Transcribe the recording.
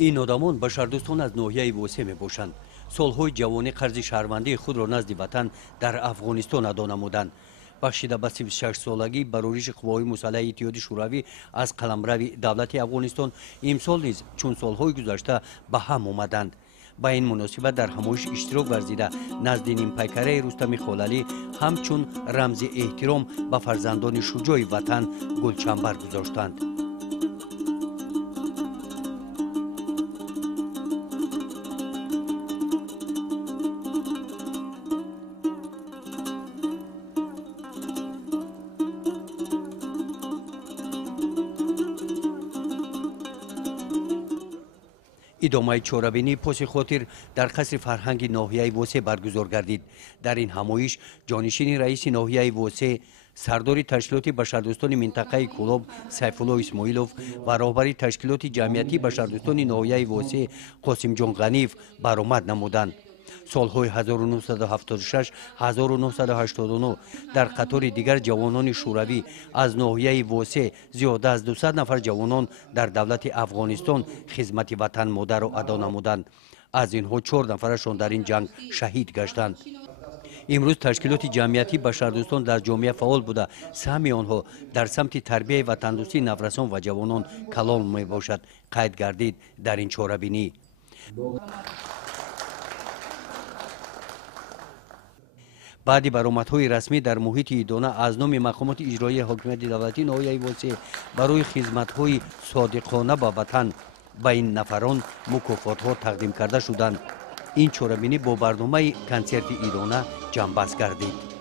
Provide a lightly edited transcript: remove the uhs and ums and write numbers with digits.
این آدمان بشردوستان از ناحیه واسه می باشند. سالهای جوانی قرض شهروندی خود را نزد وطن در افغانستان ادا نمودند. بخشیده به 36 سالگی برورش قوای مسلح اتحاد شوروی از قلمرو دولت افغانستان امسال نیز چون سالهای گذشته به هم آمدند. با این مناسبت در همایش اشتراک ورزیده نزد نیم پیکره رستم خاللی همچون رمز احترام به فرزندان شجاع وطن گلچنبر گذاشتند. ادامه چاره‌بینی پاس خاطر در قصر فرهنگ ناحیه واسه برگزار گردید. در این همایش جانشین رئیس ناحیه واسه سردار تشکیلات بشردوستان منطقه کلاب سیفالله اسماعیلوف و راهبر تشکیلات جمعیتی بشردوستان ناحیه واسه قاسم جان غنیف برآمد نمودند. سالهای 1976 1989 در قطار دیگر جوانان شوروی از ناحیه واسه زیاده از 200 نفر جوانان در دولت افغانستان خدمت وطن مادر را ادا نمودند. از اینها 4 نفرشان در این جنگ شهید گشتند. امروز تشکیلات جمعیتی بشردوستان در جامعه فعال بوده، سهم آنها در سمت تربیت وطندوستی نوجوانان و جوانان کلان می باشد. قید گردید در این چاره‌بینی. بعد برآمدهای رسمی در محیط ادانه از نام مقامات اجرایی حاکمیت دولتی ناحیه واسه برای خدمت‌های صادقانه به وطن به این نفران مکافات‌ها تقدیم کرده شدند. این چاره‌بینی با برنامه کنسرت ادانه جنبش گردید.